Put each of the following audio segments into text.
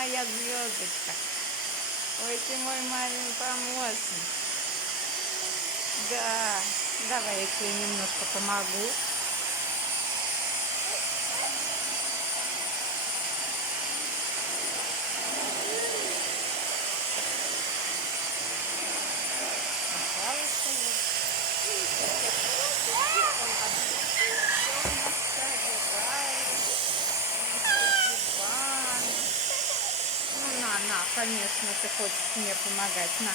моя звездочка. Ой, ты мой мамин помощник. Да, давай я тебе немножко помогу. Пожалуйста, ну, на, конечно, ты хочешь мне помогать. На.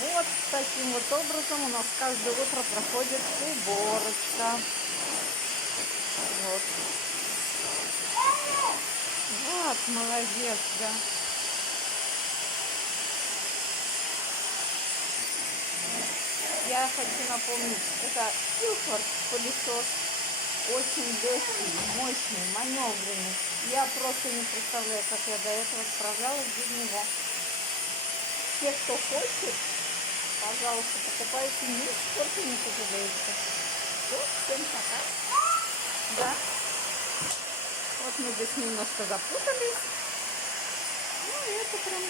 Вот таким вот образом у нас каждое утро проходит уборочка. Вот. Вот, молодец, да. Я хочу напомнить, это Илфорд пылесос. Очень легкий, мощный, маневренный. Я просто не представляю, как я до этого справлялась без него. Те, кто хочет, пожалуйста, покупайте, ни сколько не пожалеете. Все, всем пока. Да. Вот мы здесь немножко запутались. Ну, это прям